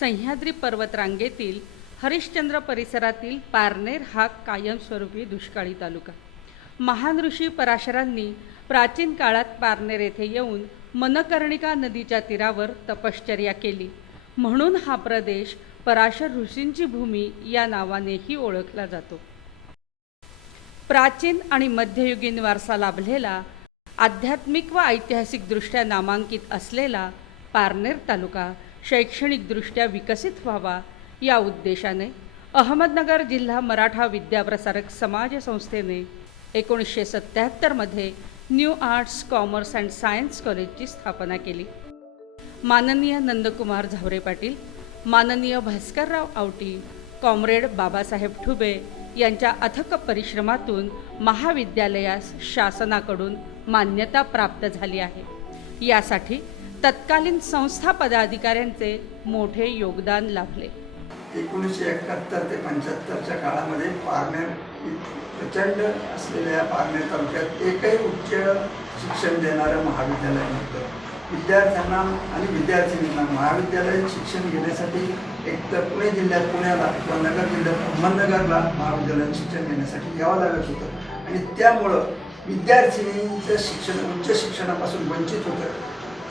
सह्याद्री पर्वतरांगेतील हरिश्चंद्र परिसरातील पारनेर हा कायमस्वरूपी दुष्काळी तालुका. महान ऋषी पराशरांनी प्राचीन काळात पारनेर येथे येऊन मनकर्णिका नदीच्या तीरावर तपश्चर्या केली, म्हणून हा प्रदेश पराशर ऋषींची भूमी या नावानेही ओळखला जातो. प्राचीन आणि मध्ययुगीन वारसा लाभलेला, आध्यात्मिक व ऐतिहासिकदृष्ट्या नामांकित असलेला पारनेर तालुका शैक्षणिकदृष्ट्या विकसित व्हावा या उद्देशाने अहमदनगर जिल्हा मराठा विद्याप्रसारक समाज संस्थेने 1977 new arts commerce and science कॉलेजची स्थापना केली. माननीय नंदकुमार झावरे पाटील, माननीय भास्करराव आवटी, कॉम्रेड बाबासाहेब ठुबे यांच्या अथक परिश्रमातून महाविद्यालयास शासनाकडून मान्यता प्राप्त झाली आहे. यासाठी तत्कालीन संस्था पदाधिकाऱ्यांचे मोठे योगदान लाभले. 1971 ते 75च्या काळामध्ये पारनेर प्रचंड असलेल्या पारनेर तालुक्यात एकही उच्च शिक्षण देणारं महाविद्यालय नव्हतं. विद्यार्थ्यांना आणि विद्यार्थिनींना महाविद्यालयात शिक्षण घेण्यासाठी एक तर पुणे जिल्ह्यात पुण्याला किंवा नगर जिल्ह्यात अहमदनगरला महाविद्यालयात शिक्षण घेण्यासाठी यावं लागत होतं आणि त्यामुळं विद्यार्थिनींचं शिक्षण उच्च शिक्षणापासून वंचित होतं.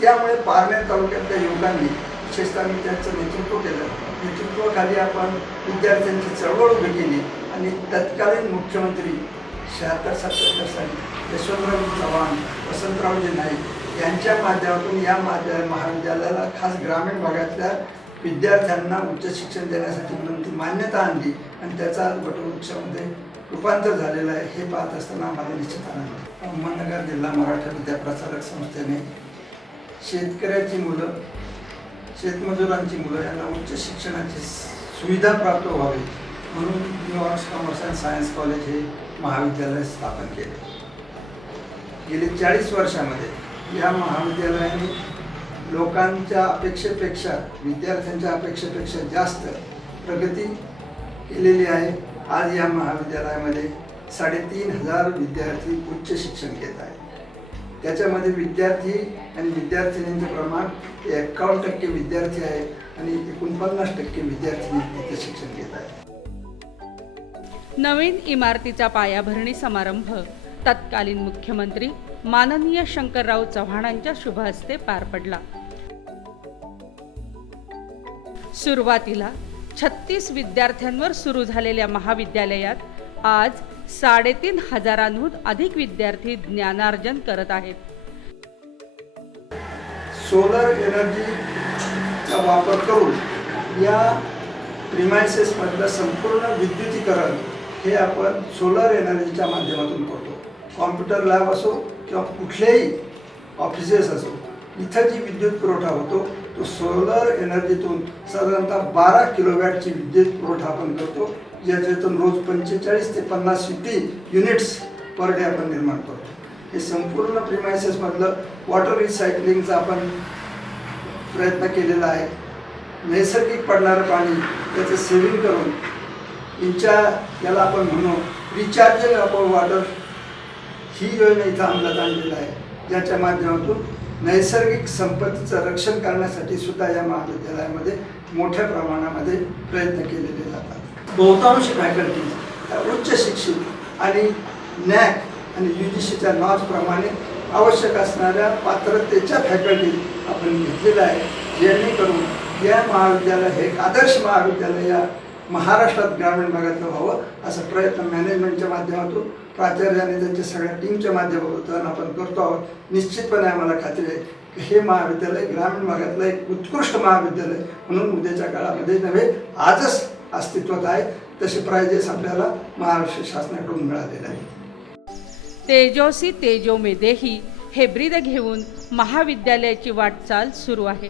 त्यामुळे पारनेर तालुक्यातल्या युवकांनी, विशेषतः मी त्यांचं नेतृत्व केलं, नेतृत्वाखाली आपण विद्यार्थ्यांची चळवळ उभी केली आणि तत्कालीन मुख्यमंत्री 76-77 साली यशवंतराव चव्हाण, वसंतरावजी नाईक यांच्या माध्यमातून या महाविद्यालयाला खास ग्रामीण भागातल्या विद्यार्थ्यांना उच्च शिक्षण देण्यासाठी म्हणून ती मान्यता आणली आणि त्याचा वटवृक्षामध्ये रूपांतर झालेलं आहे. हे पाहत असताना आम्हाला निश्चित आनंद. अहमदनगर जिल्हा मराठा विद्याप्रसारक संस्थेने शेतकऱ्याची मुलं, शेतमजुरांची मुलं यांना उच्च शिक्षणाची सुविधा प्राप्त व्हावी म्हणून new arts commerce and science college हे महाविद्यालय स्थापन केले. गेली 40 वर्षामध्ये या महाविद्यालयाने लोकांच्या अपेक्षेपेक्षा, विद्यार्थ्यांच्या अपेक्षेपेक्षा जास्त प्रगती केलेली आहे. आज या महाविद्यालयामध्ये 3,500 विद्यार्थी उच्च शिक्षण घेत आहेत. त्याच्यामध्ये विद्यार्थी आणि विद्यार्थिनींचे प्रमाण 51% विद्यार्थी आहे आणि 49% विद्यार्थिनी इथे शिक्षण घेत आहेत. नवीन इमारतीचा पायाभरणी समारंभ तत्कालीन मुख्यमंत्री माननीय शंकरराव चव्हाणांच्या शुभ हस्ते पार पडला. सुरुवातीला 36 विद्यार्थ्यांवर सुरू झालेल्या महाविद्यालयात आज 3,500हून अधिक विद्यार्थी ज्ञानार्जन करत आहेत. सोलर एनर्जीचा वापर करून या प्रिमायसेस मधलं संपूर्ण विद्युतीकरण हे आपण सोलर एनर्जीच्या माध्यमातून करतो. कॉम्प्युटर लॅब असो किंवा कुठलेही ऑफिसेस असो, इथं जी विद्युत पुरवठा होतो तो सोलर एनर्जीतून साधारणतः 12 किलोवॅटची विद्युत पुरवठा आपण करतो, ज्याच्यातून रोज 45 ते 50 युनिट्स पर डे आपण निर्माण करतो. हे संपूर्ण प्रिमायसेसमधलं वॉटर रिसायकलिंगचा आपण प्रयत्न केलेला आहे. नैसर्गिक पडणारं पाणी त्याचं सेव्हिंग करून याला आपण म्हणू रिचार्जिंग आपण वॉटर ही योजना इथं अंमलात आणलेली आहे, ज्याच्या माध्यमातून नैसर्गिक संपत्तीचं रक्षण करण्यासाठी सुद्धा या महाविद्यालयामध्ये मोठ्या प्रमाणामध्ये प्रयत्न केलेले जातात. बहुतांश फॅकल्टी उच्च शिक्षित आणि नॅक आणि UGCच्या नॉर्म्सप्रमाणे आवश्यक असणाऱ्या पात्रतेच्या फॅकल्टी आपण घेतलेल्या आहे, जेणेकरून या महाविद्यालय हे एक आदर्श महाविद्यालय या महाराष्ट्रात ग्रामीण भागातलं व्हावं असा प्रयत्न मॅनेजमेंटच्या माध्यमातून, प्राचार्य आणि त्यांच्या सगळ्या टीमच्या माध्यमातून आपण करतो आहोत. निश्चितपणे आम्हाला खात्री आहे की हे महाविद्यालय ग्रामीण भागातलं एक उत्कृष्ट महाविद्यालय म्हणून उद्याच्या काळामध्ये नव्हे आजच अस्तित्वात आहे. तसे प्राइजेस आपल्याला महाराष्ट्र शासनाकडून मिळालेले आहेत. तेजोसी तेजो मे देही हे ब्रीद घेऊन महाविद्यालयाची वाटचाल सुरू आहे.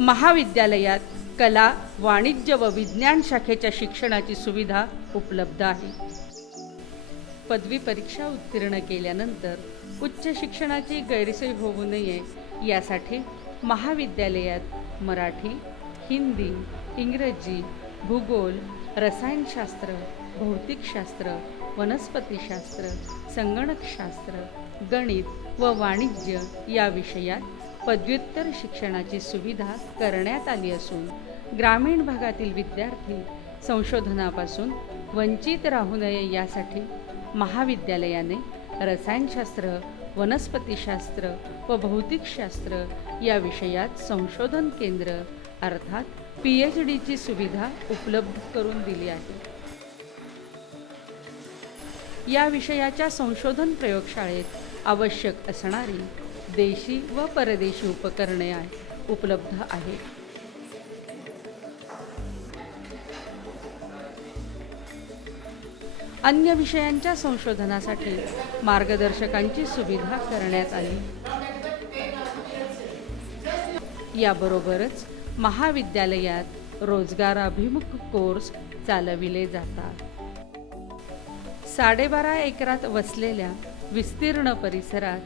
महाविद्यालयात कला, वाणिज्य व विज्ञान शाखेच्या शिक्षणाची सुविधा उपलब्ध आहे. पदवी परीक्षा उत्तीर्ण केल्यानंतर उच्च शिक्षणाची गैरसोय होऊ नये यासाठी महाविद्यालयात मराठी, हिंदी, इंग्रजी, भूगोल, रसायनशास्त्र, भौतिकशास्त्र, वनस्पतीशास्त्र, संगणकशास्त्र, गणित व वाणिज्य या विषयात पदव्युत्तर शिक्षणाची सुविधा करण्यात आली असून ग्रामीण भागातील विद्यार्थी संशोधनापासून वंचित राहू नये यासाठी महाविद्यालयाने रसायनशास्त्र, वनस्पतीशास्त्र व भौतिकशास्त्र या विषयात संशोधन केंद्र अर्थात PhDची सुविधा उपलब्ध करून दिली आहे. या विषयाच्या संशोधन प्रयोगशाळेत आवश्यक असणारी देशी व परदेशी उपकरणे उपलब्ध आहेत. अन्य विषयांच्या संशोधनासाठी मार्गदर्शकांची सुविधा करण्यात आली. याबरोबरच महाविद्यालयात रोजगाराभिमुख कोर्स चालविले जातात. 12.5 एकरात वसलेल्या विस्तीर्ण परिसरात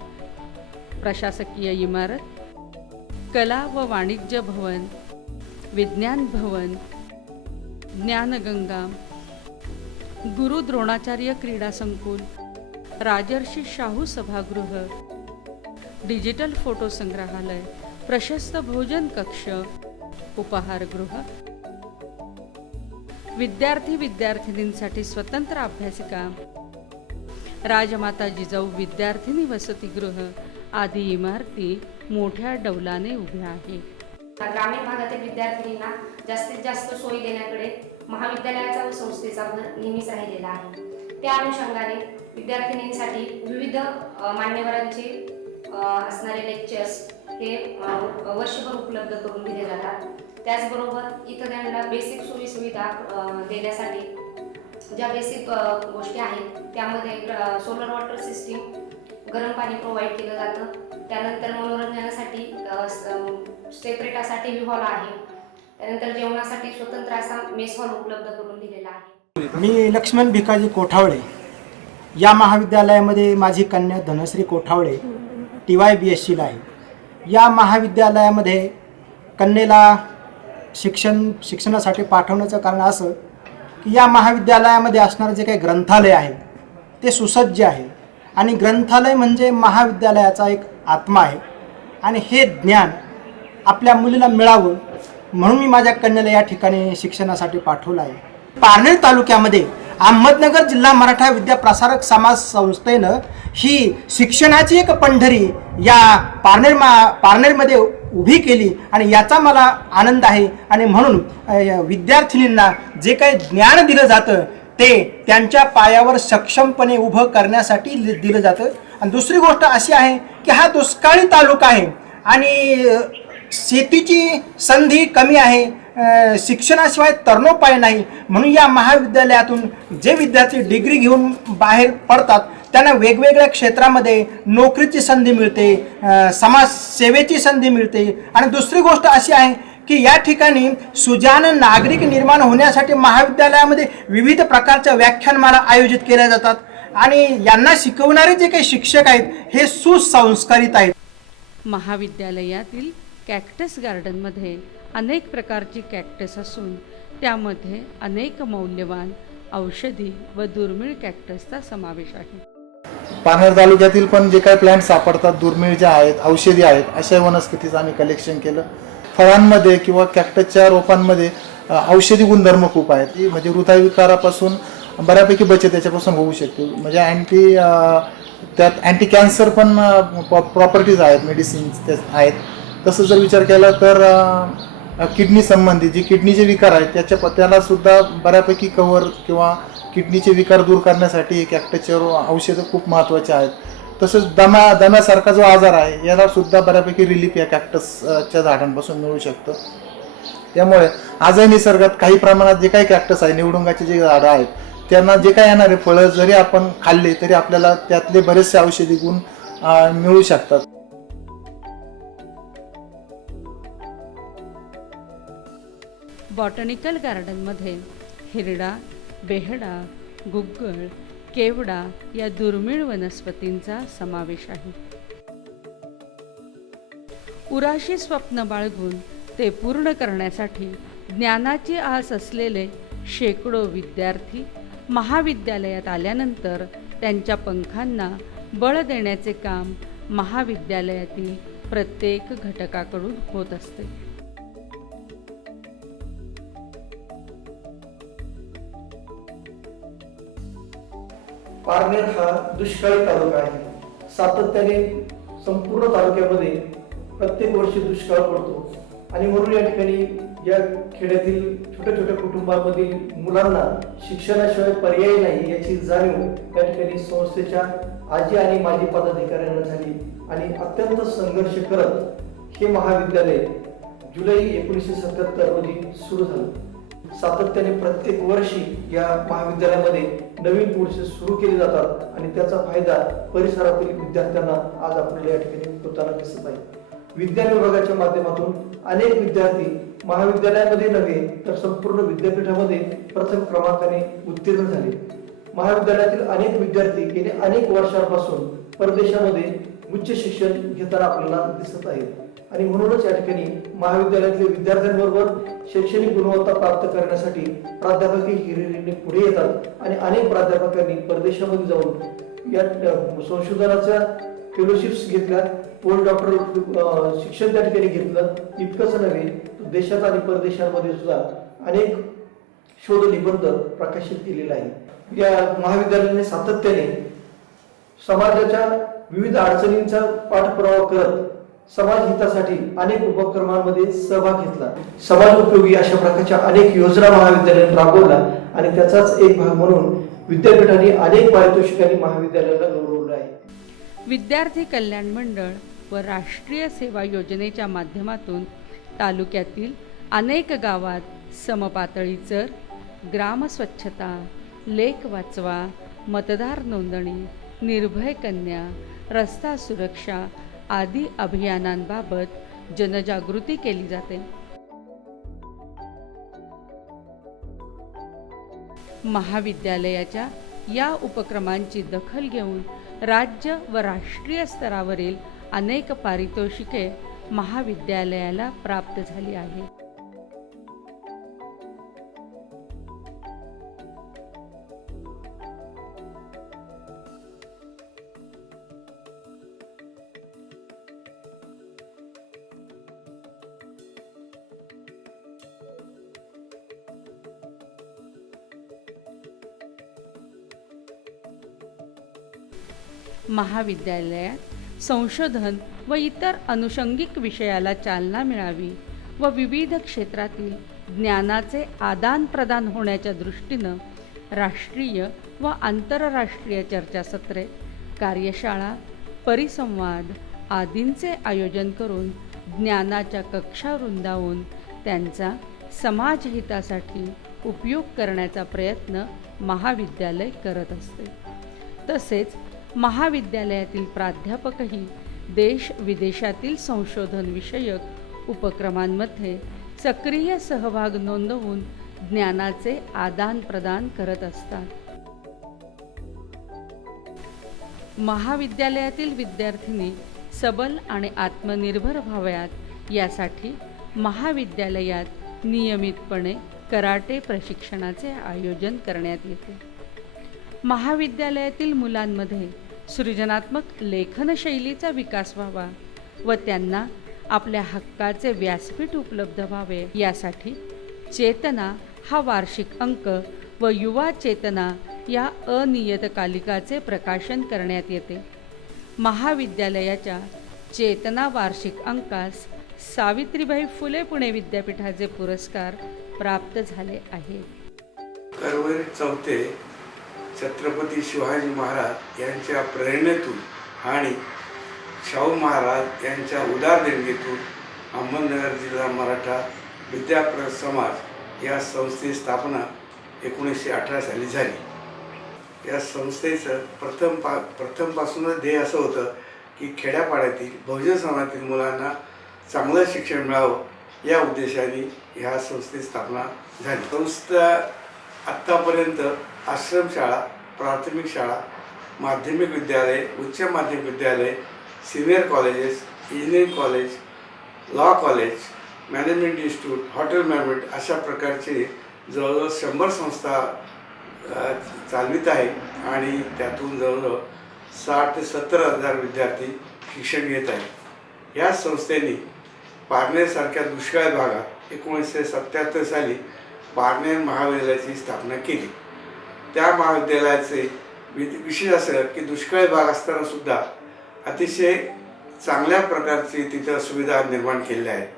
प्रशासकीय इमारत, कला व वाणिज्य भवन, विज्ञान भवन, ज्ञानगंगा, गुरु द्रोणाचार्य क्रीडा संकुल, राजर्षी शाहू सभागृह, डिजिटल फोटो संग्रहालय, प्रशस्त भोजन कक्ष, उपाहारगृह, विद्यार्थिनींसाठी स्वतंत्र अभ्यासिका, राजमाता जिजाऊ विद्यार्थिनी वसतिगृह आदी इमारती मोठ्या डौलाने उभ्या आहेत. ग्रामीण भागातील विद्यार्थिनींना जास्तीत जास्त सोयी देण्याकडे महाविद्यालयाचा व संस्थेचा भर नेहमीच राहिलेला आहे. त्या अनुषंगाने विद्यार्थिनींसाठी विविध मान्यवरांचे असणारे लेक्चर्स हे वर्षभर उपलब्ध करून दिले जातात. त्याचबरोबर इथं त्यांना बेसिक सोयीसुविधा देण्यासाठी ज्या बेसिक गोष्टी आहेत त्यामध्ये सोलर वॉटर सिस्टीम, गरम पाणी प्रोव्हाइड केलं जातं. त्यानंतर मनोरंजनासाठी सेपरेट असा टी व्ही हॉल आहे. त्यानंतर जेवणासाठी स्वतंत्र असा मेस हॉल उपलब्ध करून दिलेला आहे. मी लक्ष्मण भिकाजी कोठावळे या महाविद्यालयामध्ये माझी कन्या धनश्री कोठावळे TYBSCला आहे. या महाविद्यालयामध्ये कन्येला शिक्षणासाठी पाठवण्याचं कारण असं की या महाविद्यालयामध्ये असणारं जे काही ग्रंथालय आहे ते सुसज्ज आहे आणि ग्रंथालय म्हणजे महाविद्यालयाचा एक आत्मा आहे आणि हे ज्ञान आपल्या मुलीला मिळावं म्हणून मी माझ्या कन्याला या ठिकाणी शिक्षणासाठी पाठवलं आहे. पारनेर तालुक्यामध्ये अहमदनगर जिल्हा मराठा विद्या प्रसारक समाज संस्थेनं ही शिक्षणाची एक पंढरी या पारनेरमध्ये उभी केली आणि याचा मला आनंद आहे. आणि म्हणून विद्यार्थिनींना जे काही ज्ञान दिलं जातं ते त्यांच्या पायावर सक्षमपणे उभं करण्यासाठी दिलं जातं. आणि दुसरी गोष्ट अशी आहे की हा दुष्काळी तालुका आहे आणि शेतीची संधी कमी आहे, शिक्षणाशिवाय तरणोपाय नाही. म्हणून या महाविद्यालयातून जे विद्यार्थी डिग्री घेऊन बाहेर पडतात त्यांना वेगवेगळ्या क्षेत्रामध्ये नोकरीची संधी मिळते, समाजसेवेची संधी मिळते. आणि दुसरी गोष्ट अशी आहे की या ठिकाणी सुजाण नागरिक निर्माण होण्यासाठी महाविद्यालयामध्ये विविध प्रकारच्या व्याख्यानमाला आयोजित केल्या जातात आणि यांना शिकवणारे जे काही शिक्षक आहेत हे सुसंस्कारित आहेत. महाविद्यालयातील कॅक्टस गार्डनमध्ये अनेक प्रकारची कॅक्टस असून त्यामध्ये अनेक मौल्यवान औषधी व दुर्मिळ कॅक्टसचा समावेश आहे. पारनेर तालुक्यातील पण जे काही प्लांट सापडतात दुर्मिळ जे आहेत, औषधी आहेत, अशा वनस्पतीचं आम्ही कलेक्शन केलं. फळांमध्ये किंवा कॅक्टसच्या रोपांमध्ये औषधी गुणधर्म खूप आहेत. म्हणजे हृदयविकारापासून बऱ्यापैकी बचत याच्यापासून होऊ शकते. म्हणजे त्यात अँटी कॅन्सर पण प्रॉपर्टीज आहेत, मेडिसिन्स आहेत. तसं जर विचार केला तर किडनी संबंधित जे किडनीचे विकार आहेत त्याला सुद्धा बऱ्यापैकी कव्हर किंवा किडनीचे विकार दूर करण्यासाठी कॅक्टसचे औषधं खूप महत्त्वाचे आहेत. तसंच दम्यासारखा जो आजार आहे याला सुद्धा बऱ्यापैकी रिलीफ या कॅक्टसच्या झाडांपासून मिळू शकतं. त्यामुळे आजही निसर्गात काही प्रमाणात जे काही कॅक्टस आहे, निवडुंगाचे जे झाडं आहेत त्यांना जे काही येणारे फळं जरी आपण खाल्ले तरी आपल्याला त्यातले बरेचसे औषधी गुण मिळू शकतात. बॉटनिकल गार्डनमध्ये हिरडा, बेहडा, गुग्गळ, केवडा या दुर्मिळ वनस्पतींचा समावेश आहे. उराशी स्वप्न बाळगून ते पूर्ण करण्यासाठी ज्ञानाची आस असलेले शेकडो विद्यार्थी महाविद्यालयात आल्यानंतर त्यांच्या पंखांना बळ देण्याचे काम महाविद्यालयातील प्रत्येक घटकाकडून होत असते. पारनेर हा दुष्काळी तालुका आहे. सातत्याने संपूर्ण तालुक्यामध्ये प्रत्येक वर्षी दुष्काळ पडतो आणि म्हणून या ठिकाणी या खेड्यातील छोट्या छोट्या कुटुंबामधील मुलांना शिक्षणाशिवाय पर्याय नाही याची जाणीव या ठिकाणी संस्थेच्या आजी आणि माजी पदाधिकाऱ्यांना झाली आणि अत्यंत संघर्ष करत हे महाविद्यालय जुलै 1977 रोजी सुरू झालं. सातत्याने प्रत्येक वर्षी या महाविद्यालयामध्ये नवीन कोर्सेस सुरू केले जातात आणि त्याचा फायदा परिसरातील विद्यार्थ्यांना आज आपल्याला या ठिकाणी होताना दिसत आहे. विज्ञान विभागाच्या माध्यमातून अनेक विद्यार्थी महाविद्यालयामध्ये नव्हे तर संपूर्ण विद्यापीठामध्ये प्रथम क्रमांकाने उत्तीर्ण झाले. महाविद्यालयातील अनेक विद्यार्थी गेले अनेक वर्षांपासून परदेशामध्ये उच्च शिक्षण घेताना आपल्याला दिसत आहेत आणि म्हणूनच या ठिकाणी महाविद्यालयातील विद्यार्थ्यांबरोबर शैक्षणिक गुणवत्ता प्राप्त करण्यासाठी प्राध्यापकही हिरिरीने पुढे येतात आणि अनेक प्राध्यापकांनी परदेशामध्ये जाऊन या संशोधनाच्या फेलोशिप्स घेतल्या, पोस्ट डॉक्टरल शिक्षण त्या ठिकाणी घेतलं. इतकंच नव्हे देशात आणि परदेशांमध्ये सुद्धा अनेक शोध निबंध प्रकाशित केलेला आहे. या महाविद्यालयाने सातत्याने समाजाच्या विविध अडचणींचा पाठपुरावा करत समाज हितासाठी अनेक उपक्रमांमध्ये सहभाग घेतला. समाज उपयोगी अशा प्रकारच्या अनेक योजना महाविद्यालयाने राबवल्या आणि त्याचाच एक भाग म्हणून विद्यापीठाने अनेक पारितोषिकांनी महाविद्यालयाला गौरवलं आहे. विद्यार्थी कल्याण मंडळ व राष्ट्रीय सेवा योजनेच्या माध्यमातून तालुक्यातील अनेक गावात समपातळीचर, ग्रामस्वच्छता, लेख वाचवा, मतदार नोंदणी, निर्भय कन्या, रस्ता सुरक्षा आदी अभियानांबाबत जनजागृती केली जाते. महाविद्यालयाच्या या उपक्रमांची दखल घेऊन राज्य व राष्ट्रीय स्तरावरील अनेक पारितोषिके महाविद्यालयाला प्राप्त झाली आहेत. महाविद्यालयात संशोधन व इतर अनुषंगिक विषयाला चालना मिळावी व विविध क्षेत्रातील ज्ञानाचे आदानप्रदान होण्याच्या दृष्टीनं राष्ट्रीय व आंतरराष्ट्रीय चर्चासत्रे, कार्यशाळा, परिसंवाद आदींचे आयोजन करून ज्ञानाच्या कक्षा रुंदावून त्यांचा समाजहितासाठी उपयोग करण्याचा प्रयत्न महाविद्यालय करत असते. तसेच महाविद्यालयातील प्राध्यापकही देश विदेशातील संशोधन विषयक उपक्रमांमध्ये सक्रिय सहभाग नोंदवून ज्ञानाचे आदान प्रदान करत असतात. महाविद्यालयातील विद्यार्थिनी सबल आणि आत्मनिर्भर व्हाव्यात यासाठी महाविद्यालयात नियमितपणे कराटे प्रशिक्षणाचे आयोजन करण्यात येते. महाविद्यालयातील मुलांमध्ये सृजनात्मक लेखनशैलीचा विकास व्हावा व त्यांना आपल्या हक्काचे व्यासपीठ उपलब्ध व्हावे यासाठी चेतना हा वार्षिक अंक व युवा चेतना या अनियतकालिकाचे प्रकाशन करण्यात येते. महाविद्यालयाच्या चेतना वार्षिक अंकास सावित्रीबाई फुले पुणे विद्यापीठाचे पुरस्कार प्राप्त झाले आहेत. करवीर चौथे छत्रपती शिवाजी महाराज यांच्या प्रेरणेतून आणि शाहू महाराज यांच्या उदार देणगीतून अहमदनगर जिल्हा मराठा विद्याप्रसारक समाज या संस्थेची स्थापना 1918 साली झाली. या संस्थेचं प्रथमपासूनच ध्येय असं होतं की खेड्यापाड्यातील बहुजन समाजातील मुलांना चांगलं शिक्षण मिळावं या उद्देशाने ह्या संस्थेची स्थापना झाली. संस्था आत्तापर्यंत आश्रमशाळा, प्राथमिक शाळा, माध्यमिक विद्यालय, उच्च माध्यमिक विद्यालय, senior colleges, engineering college, law college, management institute, hotel management अशा प्रकारचे जवळजवळ 100 संस्था चालवित आहे आणि त्यातून जवळजवळ 60,000 ते 70,000 विद्यार्थी शिक्षण घेत आहेत. या संस्थेने पारनेरसारख्या दुष्काळ भागात 1977 साली पारनेर महाविद्यालयाची स्थापना केली. त्या महाविद्यालयाचे विशेष असं की दुष्काळी भाग असताना सुद्धा अतिशय चांगल्या प्रकारची तिथं सुविधा निर्माण केलेल्या आहेत.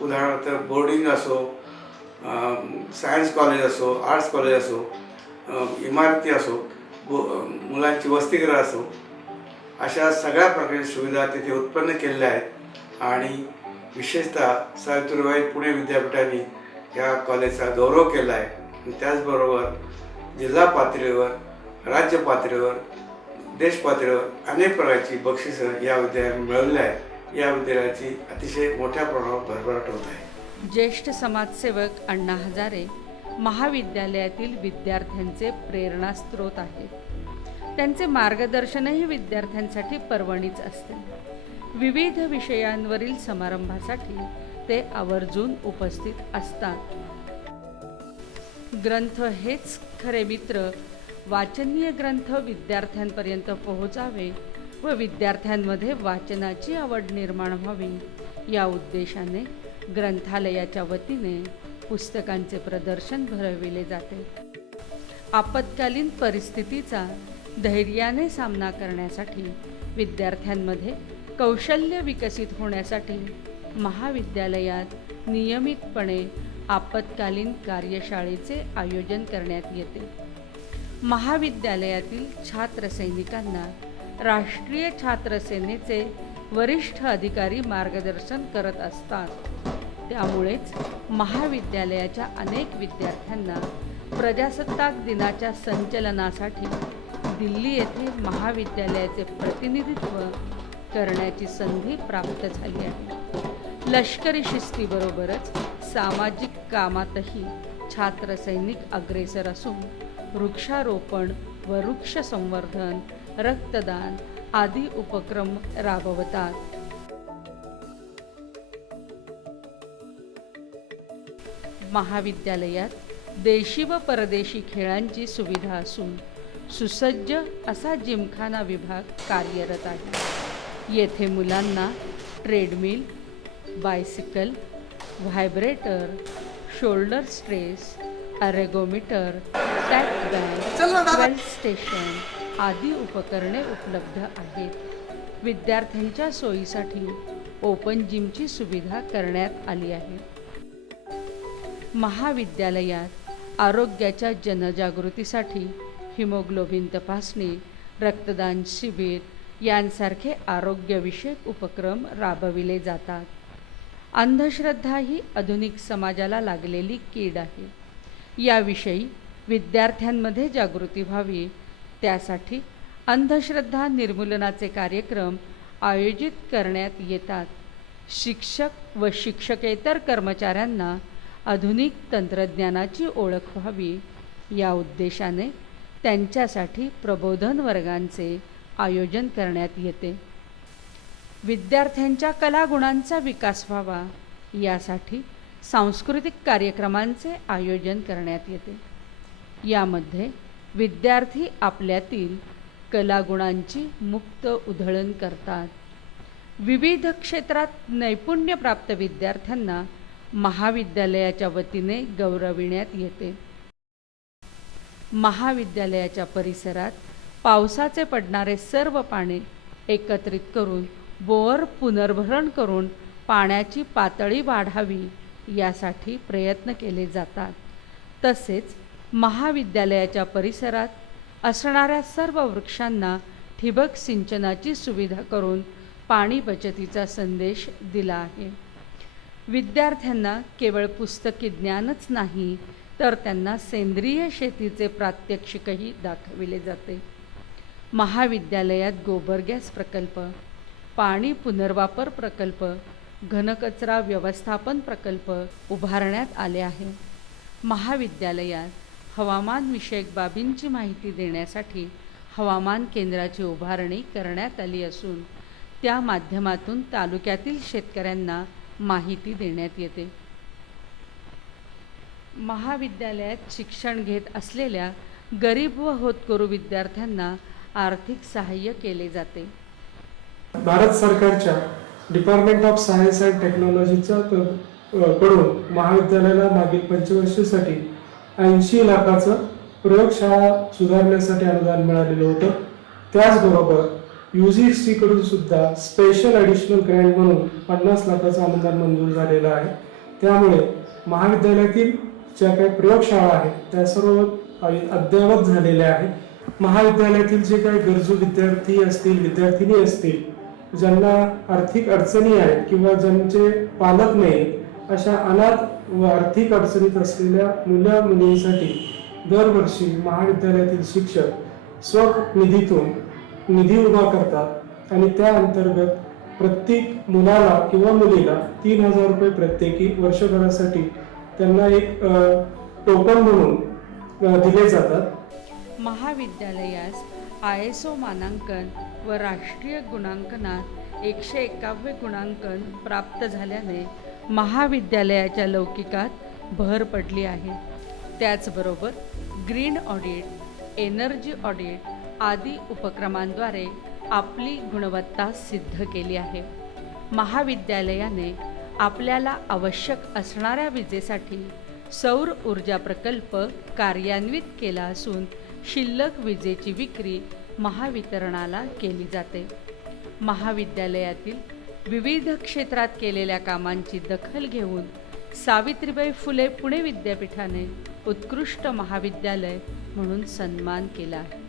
उदाहरणार्थ बोर्डिंग असो, सायन्स कॉलेज असो, आर्ट्स कॉलेज असो, इमारती असो, मुलांची वसतिगृह असो, अशा सगळ्या प्रकारच्या सुविधा तिथे उत्पन्न केलेल्या आहेत. आणि विशेषतः सावित्रीबाई पुणे विद्यापीठाने या कॉलेजचा गौरव केला आहे. आणि त्याचबरोबर जिल्हा पातळीवर, राज्य पातळीवर, देश पातळीवर अनेक प्रकारची बक्षिसं या विद्यालयाने मिळवली आहे. या विद्यालयाची अतिशय मोठ्या प्रमाणावर भरभराट होत आहे. ज्येष्ठ समाजसेवक अण्णा हजारे महाविद्यालयातील विद्यार्थ्यांचे प्रेरणास्रोत आहेत. त्यांचे मार्गदर्शनही विद्यार्थ्यांसाठी पर्वणीच असते. विविध विषयांवरील समारंभासाठी ते आवर्जून उपस्थित असतात. ग्रंथ हेच खरे मित्र. वाचनीय ग्रंथ विद्यार्थ्यांपर्यंत पोहोचावे व विद्यार्थ्यांमध्ये वाचनाची आवड निर्माण व्हावी या उद्देशाने ग्रंथालयाच्या वतीने पुस्तकांचे प्रदर्शन भरविले जाते. आपत्कालीन परिस्थितीचा धैर्याने सामना करण्यासाठी विद्यार्थ्यांमध्ये कौशल्य विकसित होण्यासाठी महाविद्यालयात नियमितपणे आपत्कालीन कार्यशाळेचे आयोजन करण्यात येते. महाविद्यालयातील छात्र सैनिकांना राष्ट्रीय छात्र सेनेचे वरिष्ठ अधिकारी मार्गदर्शन करत असतात. त्यामुळेच महाविद्यालयाच्या अनेक विद्यार्थ्यांना प्रजासत्ताक दिनाच्या संचलनासाठी दिल्ली येथे महाविद्यालयाचे प्रतिनिधित्व करण्याची संधी प्राप्त झाली आहे. लष्करी शिस्तीबरोबरच सामाजिक कामातही छात्र सैनिक अग्रेसर असून वृक्षारोपण व वृक्ष संवर्धन, रक्तदान आदी उपक्रम राबवतात. महाविद्यालयात देशी व परदेशी खेळांची सुविधा असून सुसज्ज असा जिमखाना विभाग कार्यरत आहे. येथे मुलांना treadmill, bicycle, vibrator, shoulder stress, ergometer, टॅक बँड, वेल्थ स्टेशन आदी उपकरणे उपलब्ध आहेत. विद्यार्थ्यांच्या सोयीसाठी ओपन जिमची सुविधा करण्यात आली आहे. महाविद्यालयात आरोग्याच्या जनजागृतीसाठी हिमोग्लोबिन तपासणी, रक्तदान शिबिर यांसारखे आरोग्यविषयक उपक्रम राबविले जातात. अंधश्रद्धा ही आधुनिक समाजाला लागलेली कीड आहे. याविषयी विद्यार्थ्यांमध्ये जागृती व्हावी, त्यासाठी अंधश्रद्धा निर्मूलनाचे कार्यक्रम आयोजित करण्यात येतात. शिक्षक व शिक्षकेतर कर्मचाऱ्यांना आधुनिक तंत्रज्ञानाची ओळख व्हावी या उद्देशाने त्यांच्यासाठी प्रबोधन वर्गांचे आयोजन करण्यात येते. विद्यार्थ्यांच्या कलागुणांचा विकास व्हावा यासाठी सांस्कृतिक कार्यक्रमांचे आयोजन करण्यात येते. यामध्ये विद्यार्थी आपल्यातील कलागुणांची मुक्त उधळण करतात. विविध क्षेत्रात नैपुण्यप्राप्त विद्यार्थ्यांना महाविद्यालयाच्या वतीने गौरविण्यात येते. महाविद्यालयाच्या परिसरात पावसाचे पडणारे सर्व पाणी एकत्रित करून बोअर पुनर्भरण करून पाण्याची पातळी वाढावी यासाठी प्रयत्न केले जातात. तसेच महाविद्यालयाच्या परिसरात असणाऱ्या सर्व वृक्षांना ठिबक सिंचनाची सुविधा करून पाणी बचतीचा संदेश दिला आहे. विद्यार्थ्यांना केवळ पुस्तकी ज्ञानच नाही तर त्यांना सेंद्रिय शेतीचे प्रात्यक्षिकही दाखविले जाते. महाविद्यालयात गोबर गॅस प्रकल्प, पाणी पुनर्वापर प्रकल्प, घनकचरा व्यवस्थापन प्रकल्प उभारण्यात आले आहे. महाविद्यालयात हवामानविषयक बाबींची माहिती देण्यासाठी हवामान केंद्राची उभारणी करण्यात आली असून त्या माध्यमातून तालुक्यातील शेतकऱ्यांना माहिती देण्यात येते. महाविद्यालयात शिक्षण घेत असलेल्या गरीब व होतकरू विद्यार्थ्यांना आर्थिक सहाय्य केले जाते. भारत सरकारच्या डिपार्टमेंट ऑफ सायन्स अँड टेक्नॉलॉजीचा कडून महाविद्यालयाला मागील पंचवर्षीसाठी 80 लाखाचं प्रयोगशाळा सुधारण्यासाठी अनुदान मिळालेलं होतं. त्याचबरोबर UGC कडून सुद्धा स्पेशल ॲडिशनल ग्रँट म्हणून 50 लाखाचं अनुदान मंजूर झालेलं आहे. त्यामुळे महाविद्यालयातील ज्या काही प्रयोगशाळा आहेत त्या सर्व अद्ययावत झालेल्या आहेत. महाविद्यालयातील जे काही गरजू विद्यार्थी असतील, विद्यार्थिनी असतील, ज्यांना आर्थिक अडचणी आहेत किंवा ज्यांचे पालक नाहीत, अशा अनाथ व आर्थिक अडचणीत असलेल्या मुला मुलींसाठी दरवर्षी महाविद्यालयातील शिक्षक स्वनिधीतून निधी उभा करतात आणि त्या अंतर्गत प्रत्येक मुलाला किंवा मुलीला 3,000 रुपये प्रत्येकी वर्षभरासाठी त्यांना एक टोकन म्हणून दिले जातात. महाविद्यालयास ISO मानांकन व राष्ट्रीय गुणांकनात 151 गुणांकन प्राप्त झाल्याने महाविद्यालयाच्या लौकिकात भर पडली आहे. त्याचबरोबर ग्रीन ऑडिट, एनर्जी ऑडिट आदी उपक्रमांद्वारे आपली गुणवत्ता सिद्ध केली आहे. महाविद्यालयाने आपल्याला आवश्यक असणाऱ्या विजेसाठी सौर ऊर्जा प्रकल्प कार्यान्वित केला असून शिल्लक विजेची विक्री महावितरणाला केली जाते. महाविद्यालयातील विविध क्षेत्रात केलेल्या कामांची दखल घेऊन सावित्रीबाई फुले पुणे विद्यापीठाने उत्कृष्ट महाविद्यालय म्हणून सन्मान केला आहे.